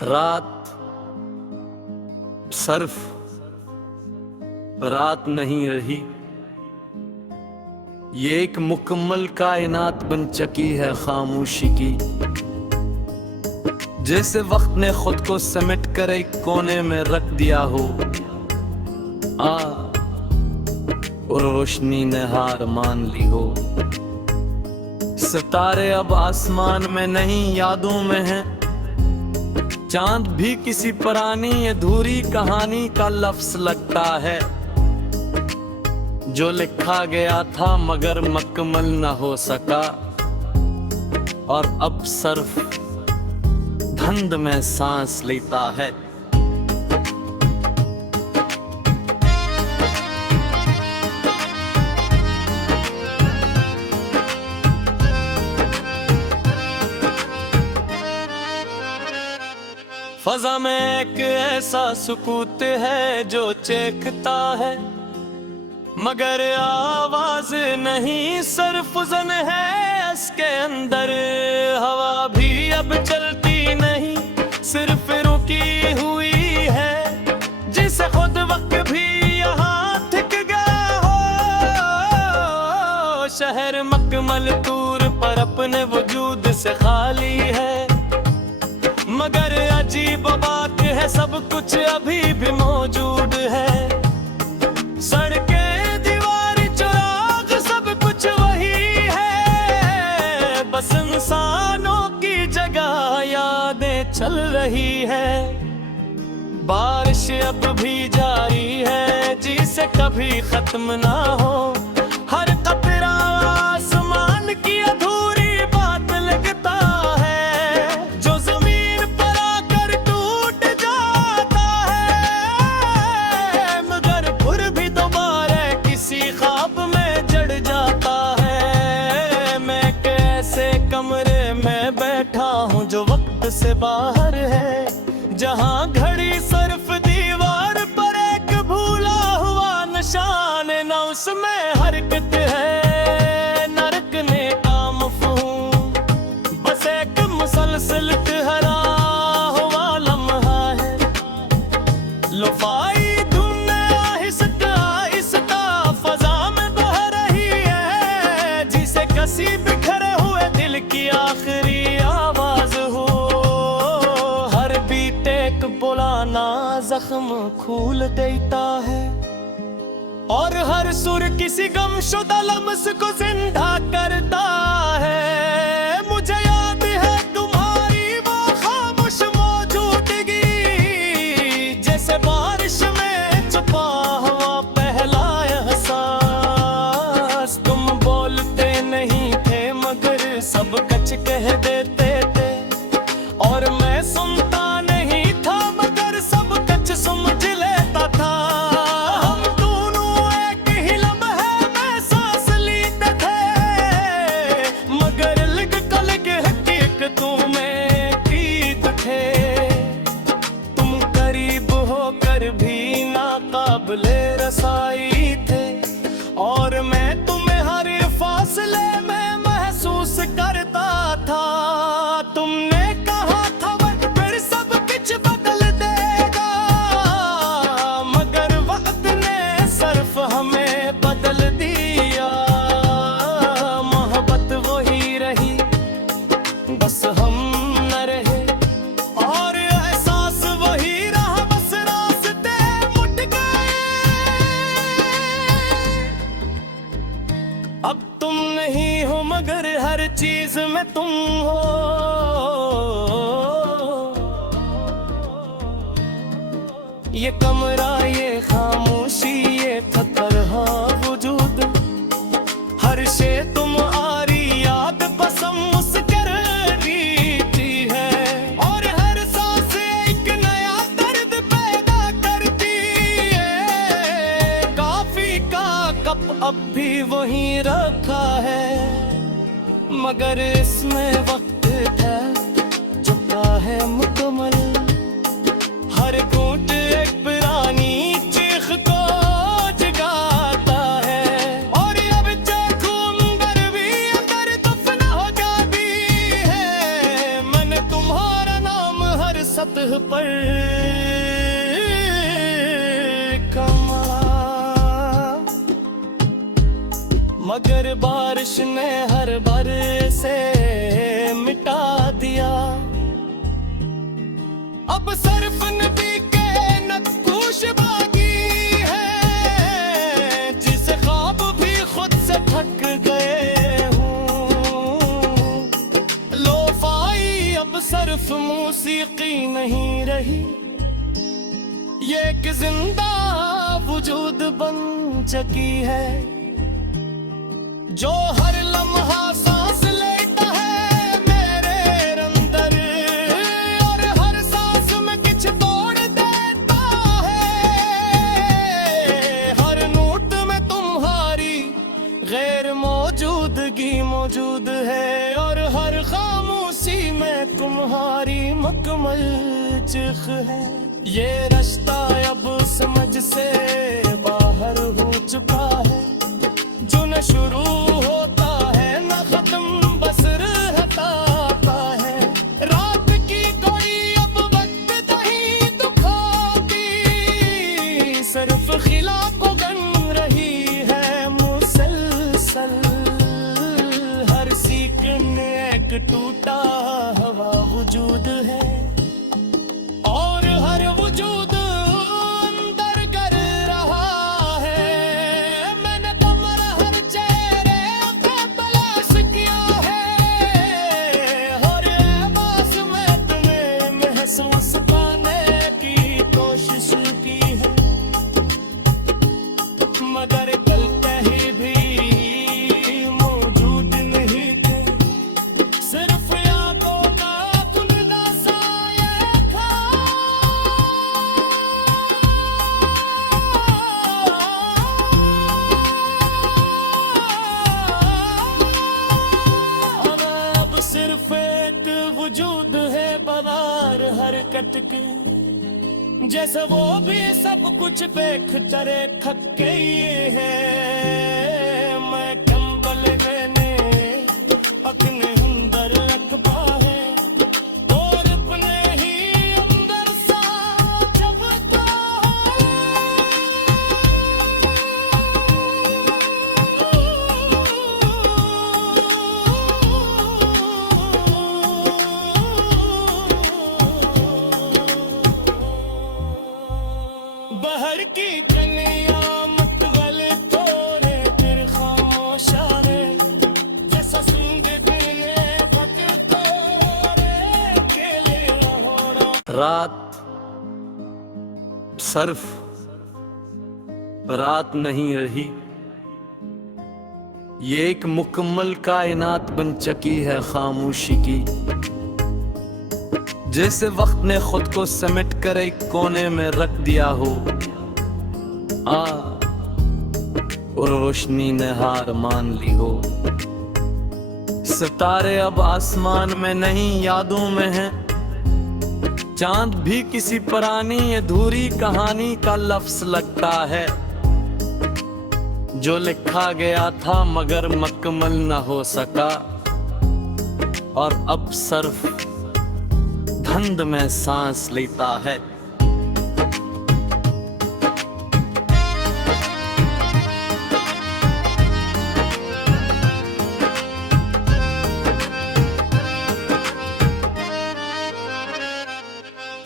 रात सिर्फ रात नहीं रही, ये एक मुकम्मल कायनात बन चुकी है खामोशी की। जैसे वक्त ने खुद को समेट कर एक कोने में रख दिया हो, और रोशनी ने हार मान ली हो। सितारे अब आसमान में नहीं यादों में हैं, चांद भी किसी पुरानी अधूरी कहानी का लफ्ज लगता है, जो लिखा गया था मगर मुकम्मल न हो सका, और अब सिर्फ धुंध में सांस लेता है। फजा में एक ऐसा सुकूत है जो चेखता है, मगर आवाज नहीं सिर्फ ज़न है इसके अंदर। हवा भी अब चलती नहीं, सिर्फ रुकी हुई है, जिसे खुद वक्त भी यहाँ थिक गया हो। शहर मुकम्मल तौर पर अपने वजूद से खाली है, मगर अजीब बात है सब कुछ अभी भी मौजूद है। सड़कें, दीवार, चिराग, सब कुछ वही है, बस इंसानों की जगह यादें चल रही है। बारिश अब भी जारी है जिसे कभी खत्म ना हो, हर कतरा आसमान की अधूरी बात लगता है, जो जमीन पर आकर टूट जाता है, मगर फिर भी दोबारा किसी ख्वाब में जड़ जाता है। मैं कैसे कमरे में बैठा हूँ जो वक्त से बाहर है, जहाँ घड़ी सिर्फ दीवार पर एक भूला हुआ निशान, न उसमें हरकत है न रखने का मफ़हूम, बस एक मुसलसल ठहरा हुआ लम्हा है। लुफाई धुन आहिस्ता आहिस्ता फजा में बह रही है, जिसे कसी बिखरे हुए दिल की आखिरी आवाज हो। हर बीट एक पुराना जख्म खोल देता है, और हर सुर किसी गमशुदा लम्स को जिंदा करता है। मुझे याद है तुम्हारी वो खामोश मौजूदगी, जैसे बारिश में छुपा हुआ पहला एहसास। तुम बोलते नहीं थे मगर सब कुछ कह देते थे, और मैं सुनता नहीं था मगर सब कुछ समझ लेता था। हम दोनों एक ही लम्हे में सांस लेते थे, मगर लिग कलग हकीकतों में कीद थे। तुम करीब होकर भी नाकाबिले रसाई थे, और मैं तुम्हें हर फासले में महसूस करता था। तुमने कहा था वक्त फिर सब कुछ बदल देगा, मगर वक्त ने सिर्फ हमें बदल दिया। मोहब्बत वही रही, बस हम न रहे, और एहसास वही रहा, बस रास्ते मुट गए। अब तुम नहीं हो मगर हर चीज में तुम हो। ये कमरा, ये खामोशी, ये खतरा वजूद, हर शे तुम आरी याद पसम मुस्कर देती है, और हर सांस एक नया दर्द पैदा करती है। काफी का कप अब भी वहीं रखा है, मगर इसमें वक्त है चुका है मुकम्मल। हर घूंट एक पुरानी चीख को जगाता है, और अब चखूं अंदर भी अंदर दफन हो जाती है। मैंने तुम्हारा नाम हर सतह पर कमा, मगर बारिश ने हर भर से मिटा दिया। अब सिर्फ नबी के नक्कुश बाकी है, जिसे ख्वाब भी खुद से थक गए हूँ। लोफाई अब सिर्फ मौसीकी नहीं रही, ये एक जिंदा वजूद बन चुकी है, जो हर लम्हा सांस लेता है मेरे अंदर, और हर सांस में कुछ तोड़ देता है। हर नोट में तुम्हारी गैर मौजूदगी मौजूद है, और हर खामोशी में तुम्हारी मुकम्मल चिख है। ये रास्ता अब समझ से बाहर हो चुका है, जो न शुरू होता है न खत्म बस रहता है। रात की कोई अब वक्त नहीं दुखों की, सिर्फ खिला को गन रही है मुसलसल। हर सीख में एक टूटा हवा वजूद है, और हर वजूद अंदर गर रहा है। मैंने तुम्हारा हर चेहरे पे तलाश किया है, हर आवाज में तुम्हें महसूस पाने की कोशिश की है, मगर कल कहीं भी मौजूद नहीं थे। सिर्फ यादों का धुंधला साया था, और अब सिर्फ एक वजूद है बगैर हरकत के, जैसे वो भी सब कुछ देख डरे थके ये है। मैं कंबल गने अपने अंदर रखबा है, और अपने ही अंदर सा जबता बहर की कलियां मत गले तोरे फिर खामोशा रे, जैसा सूंघ दिले पक तोरे अकेले रहो। रात सिर्फ रात नहीं रही, ये एक मुकम्मल कायनात बन चुकी है खामोशी की, जैसे वक्त ने खुद को समेट कर एक कोने में रख दिया हो। और रोशनी ने हार मान ली हो। सितारे अब आसमान में नहीं यादों में हैं, चांद भी किसी पुरानी अधूरी कहानी का लफ्ज लगता है, जो लिखा गया था मगर मुकम्मल न हो सका, और अब सिर्फ धुंध में सांस लेता है।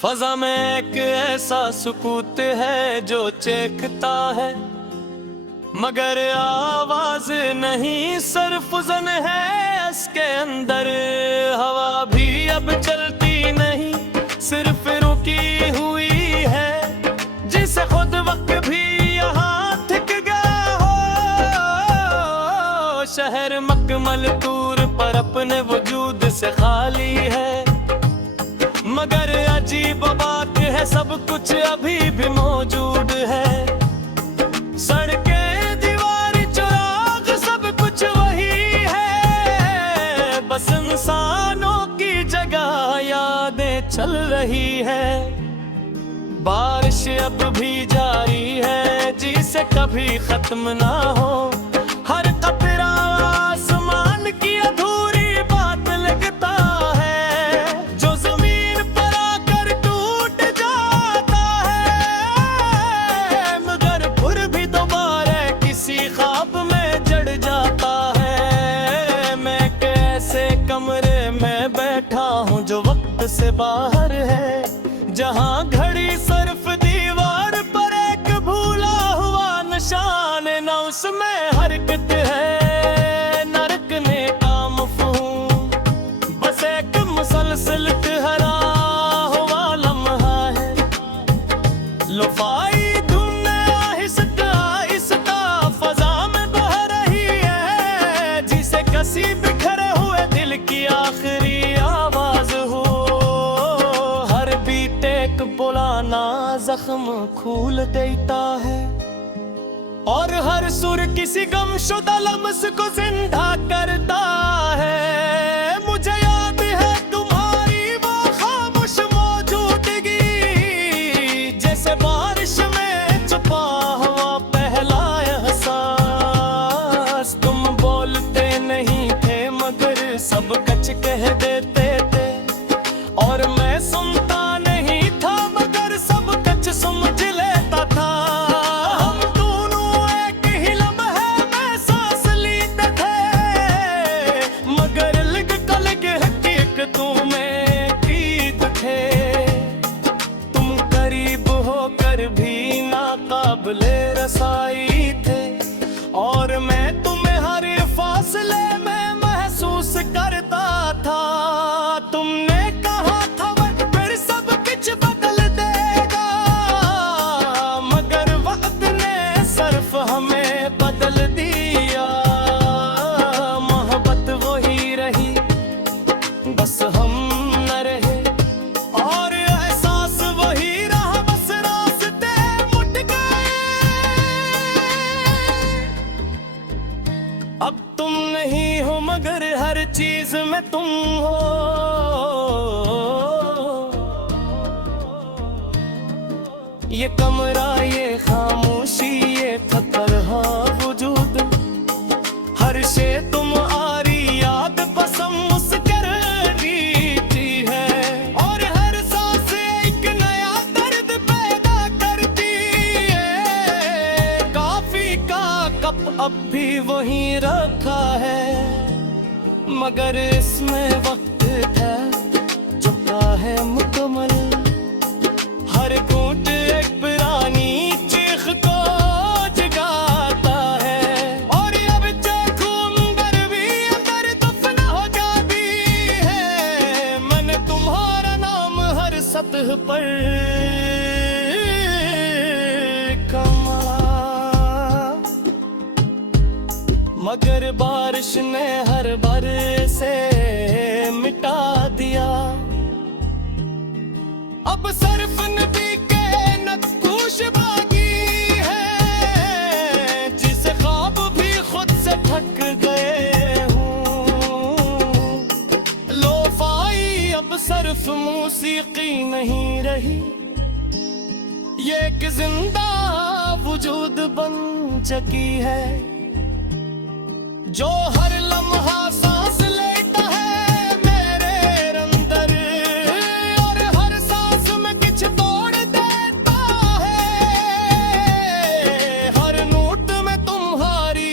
फजा में एक ऐसा सुकूत है जो चेखता है, मगर आवाज नहीं सिर्फ जन है इसके अंदर। हवा भी अब चलती नहीं सिर्फ रुकी हुई है, जिसे खुद वक्त भी यहाँ थिक गया हो। शहर मकमल दूर पर अपने वजूद से खाली है, मगर अजीब बात है सब कुछ अभी भी मौजूद है। सड़कें दीवार चिराग सब कुछ वही है, बस इंसानों की जगह यादें चल रही है। बारिश अब भी जारी है जिसे कभी खत्म ना हो, हर कतरा आसमान की अधूरी बात लगता है, जो जमीन पर आकर टूट से बाहर है, जहां घड़ी सिर्फ दीवार पर एक भूला हुआ निशान, न उसमें हरकत है न रुकने का मफ़हूम, बस एक मुसलसल ठहरा हुआ लम्हा है। लुफाई धुन आहिस्ता आहिस्ता फजा में बह रही है, जिसे कसी बिखरे हुए दिल की आखिरी आवाज हो। हर बीट एक पुराना जख्म खोल देता है, और हर सुर किसी गमशुदा लम्स को जिंदा करता है। मुझे याद है तुम्हारी वो खामोश मौजूदगी, जैसे बारिश में छुपा हुआ पहला एहसास। तुम बोलते नहीं थे मगर सब कुछ कह देते थे, और मैं सुनता नहीं था मगर सब कुछ समझ लेता था। हम दोनों एक ही लम्हे में सांस लेते थे, मगर लिग कलग हकीकतों में कीद थे। तुम करीब होकर भी नाकाबिले रसाई थे, और मैं तुम्हें हर फासले में महसूस करता था। तुमने कहा था वक्त फिर सब कुछ बदल देगा, मगर वक्त ने सिर्फ हमें बदल दिया। मोहब्बत वही रही, बस हम न रहे, और एहसास वही रहा, बस रास्ते मुट गए। अब तुम नहीं हो मगर हर चीज में तुम हो। ये कमरा, ये खामोशी, ये खतरहा वजूद, हर शे तुम आरी याद पसम मुस्कुर देती है, और हर सांस एक नया दर्द पैदा करती है। काफी का कप अब भी वहीं रखा है, मगर इसमें वक्त ठहर चुका है मुकम्मल। हर घूंट एक पुरानी चीख को जगाता है, और अब चखूंगर भी अंदर दफन हो जाती है। मैंने तुम्हारा नाम हर सतह पर कमा, मगर बारिश ने हर बार से मिटा दिया। अब सिर्फ नबी के नक्श बाकी है, जिसे ख्वाब भी खुद से थक गए हूँ। लोफाई अब सिर्फ मौसीकी नहीं रही, ये एक जिंदा वजूद बन चुकी है, जो हर लम्हा सांस लेता है मेरे अंदर, और हर सांस में कुछ तोड़ देता है। हर नोट में तुम्हारी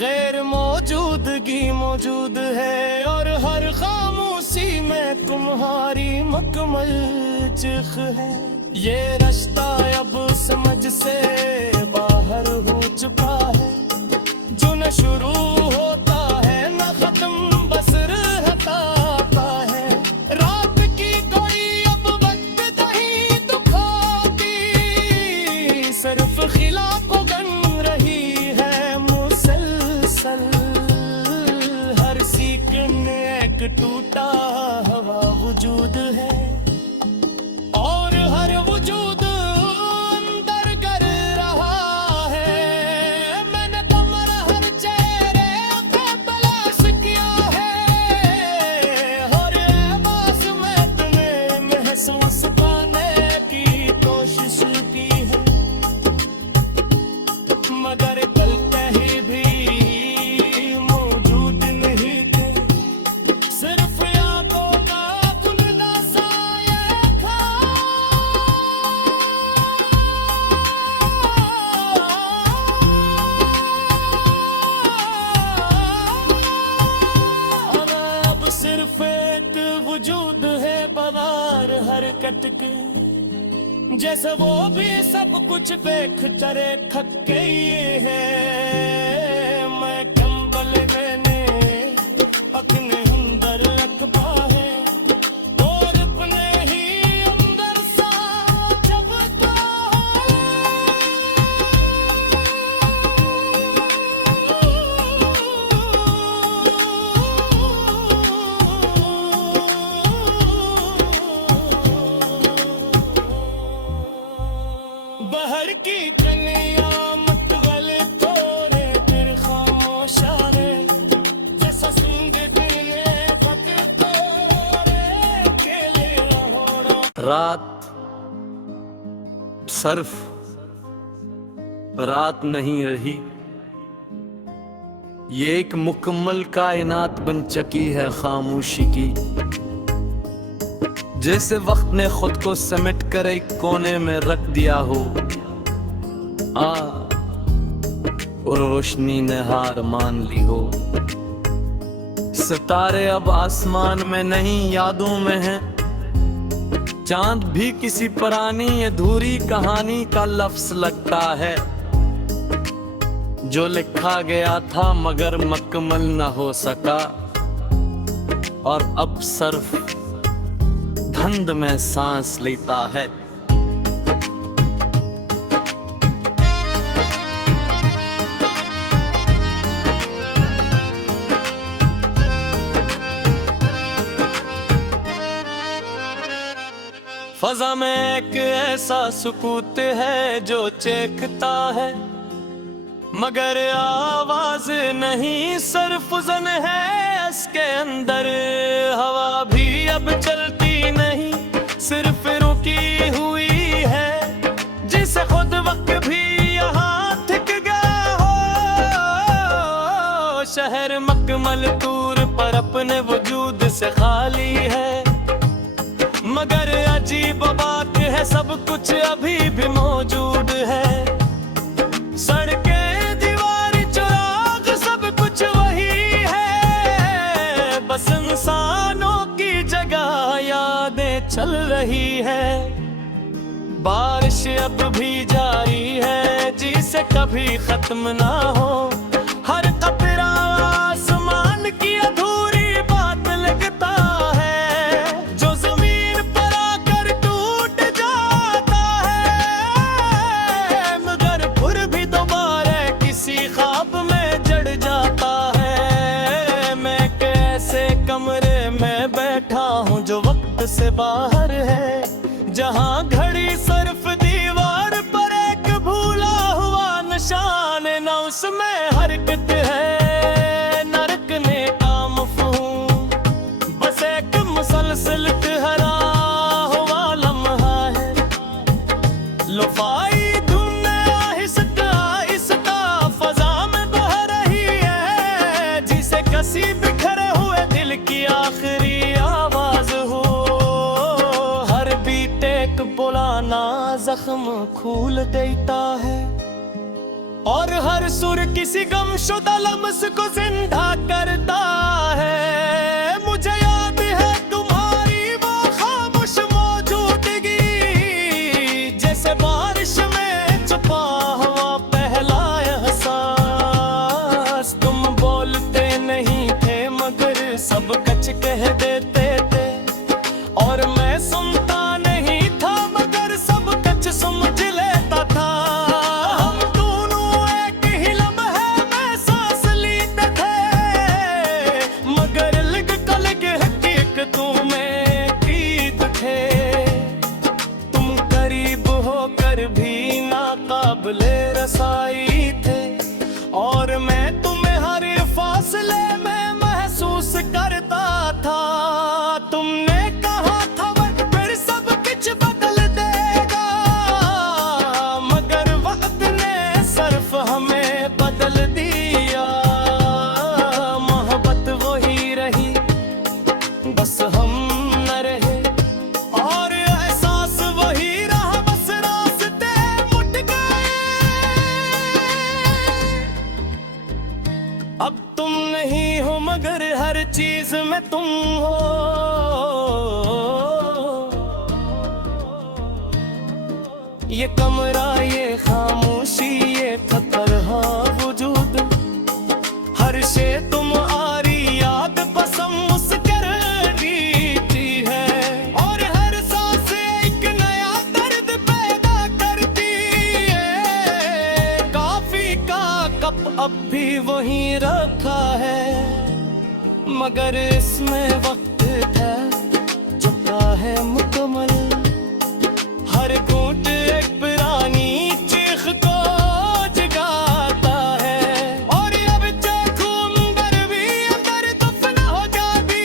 गैर मौजूदगी मौजूद है, और हर खामोशी में तुम्हारी मुकम्मल चिख है। ये रास्ता अब समझ से बाहर हो चुका है, जो न शुरू होता है न खत्म बस रहता है। रात की कोई अब वक्त नहीं दुखों की, सिर्फ खिलाफ गन रही है मुसलसल। हर सीकन एक टूटा हुआ वजूद है, और हर वजूद अंदर गर रहा है। मैंने तुम्हारा हर चेहरे पे भटके, जैसे वो भी सब कुछ देख डरे थक गई है। मैं कंबल देने अपने अंदर रखता है और अपने ही अंदर सा जब बहर की कनिया मत गले तोरे दिल खामोशा रे, जैसा सिंह दिने पक तोरे अकेले रहोड़ा। रात सिर्फ रात नहीं रही, ये एक मुकम्मल कायनात बन चुकी है खामोशी की। जैसे वक्त ने खुद को समेट कर एक कोने में रख दिया हो, और रोशनी ने हार मान ली हो। सितारे अब आसमान में नहीं यादों में हैं, चांद भी किसी पुरानी अधूरी कहानी का लफ्ज लगता है, जो लिखा गया था मगर मुकम्मल न हो सका, और अब सिर्फ धुंध में सांस लेता है। फजा में एक ऐसा सुकूत है जो चेखता है, मगर आवाज नहीं सिर्फ ज़न है इसके अंदर। हवा भी अब चलती नहीं, सिर्फ रुकी हुई है, जिसे खुद वक्त भी यहाँ थिक गया हो। शहर मकमल तूर पर अपने वजूद से खाली है, मगर अजीब बात है सब कुछ अभी भी मौजूद है। सड़कें दीवार चिराग सब कुछ वही है, बस इंसानों की जगह यादें चल रही है। बारिश अब भी जारी है जिसे कभी खत्म ना हो, हर कतरा आसमान की अधूरी बात लगता है, जो जमीन पर आकर टूट जाता है, मगर फिर भी दोबारा किसी ख्वाब में जड़ जाता है। मैं कैसे कमरे में बैठा हूँ जो वक्त से बाहर है, जहाँ घड़ी सिर्फ दीवार पर एक भूला हुआ निशान, न उसमें हरकत है न रखने का मफ़हूम, बस एक मुसलसल ठहरा हुआ लम्हा है। लुफाई धुन आहिस्ता आहिस्ता फजा में बह रही है, जिसे किसी बिखरे हुए दिल की आखिरी आवाज हो। हर बीट एक पुराना जख्म खोल देता है, और हर सुर किसी गमशुदा लम्स को जिंदा करता है। मुझे याद है तुम्हारी वो खामोश मौजूदगी, जैसे बारिश में छुपा हुआ पहला एहसास। तुम बोलते नहीं थे मगर सब कुछ कह देते थे, और मैं सुनता नहीं था मगर सब कुछ समझ लेता था। काबिले रसाई थे, और मैं तुम्हें हर फासले में महसूस करता था। तुमने कहा था फिर सब कुछ बदल देगा, मगर वक्त ने सिर्फ हमें बदल दिया। मोहब्बत वही रही, बस हम न रहे, और एहसास वही रहा, बस रास्ते मुट गए। अब तुम नहीं हो मगर हर चीज में तुम हो, ये कमरा, ये खामोशी, ये थकरहा वजूद, हर शे तुम आरी याद पसम मुस्कर रीती है, और हर सांस एक नया दर्द पैदा करती है। काफी का कप अब भी वहीं रखा है, मगर इसमें वक्त है चुका है मुकम्मल। हर घूंट एक पुरानी चीख को जगाता है, और अब चखूं अंदर भी अंदर दफन हो जाती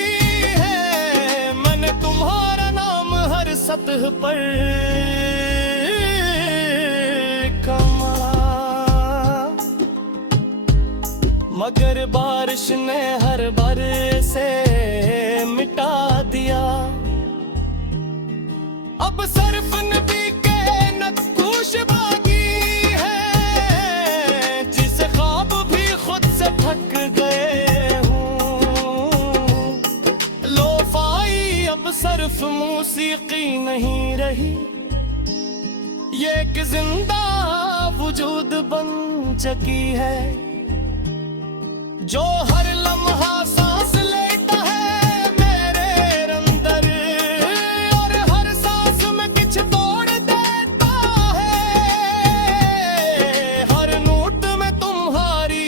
है। मैंने तुम्हारा नाम हर सतह पर कमा, मगर बारिश ने हर बार से मिटा दिया। अब सर्फ नबी के नक्कुश बागी है, जिसे ख्वाब भी खुद से थक गए हूँ। लोफाई अब सर्फ मौसीकी नहीं रही, ये एक जिंदा वजूद बन चुकी है, जो हर लम्हा सांस लेता है मेरे अंदर, और हर सांस में कुछ तोड़ देता है। हर नोट में तुम्हारी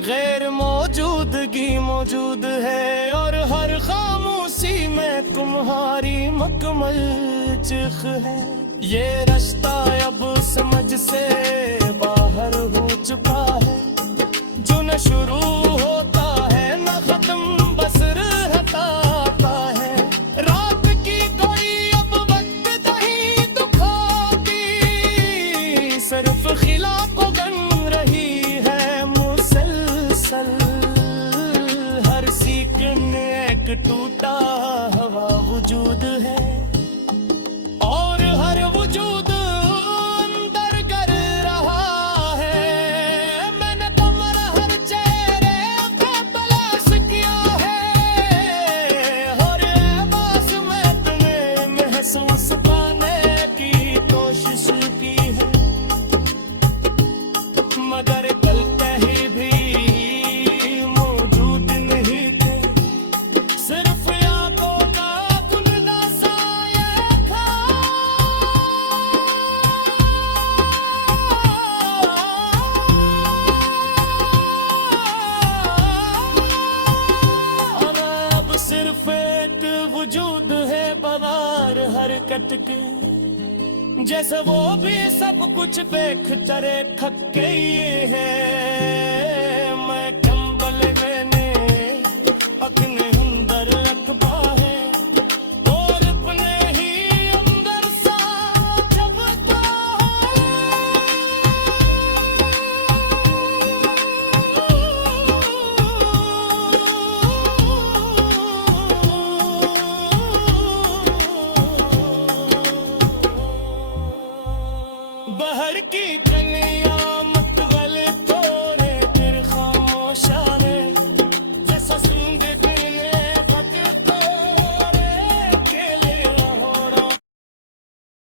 गैर मौजूदगी मौजूद है, और हर खामोशी में तुम्हारी मुकम्मल चिख है। ये रास्ता अब समझ से बाहर हो चुका है, जो न शुरू होता है न खत्म बस रहता है। रात की कोई अब वक्त नहीं दुखों की, सिर्फ खिला को गन रही है मुसलसल। हर सीकन एक टूटा हवा वजूद है, और हर वजूद अंदर गर रहा है। मैंने तुम्हारा हर चेहरे पे तलाश किया है, और बस मैं तुम्हें महसूस पाने की कोशिश की है, मगर कल कहीं भी मौजूद नहीं थे। सिर्फ यादों का धुंधला साया था, और अब सिर्फ एक वजूद है बगैर हरकत के, जैसे वो भी सब कुछ बेखतरे थके ही है। मैं कंबल मैंने अपने अंदर रखा है, और अपने ही अंदर सा जबता बहर की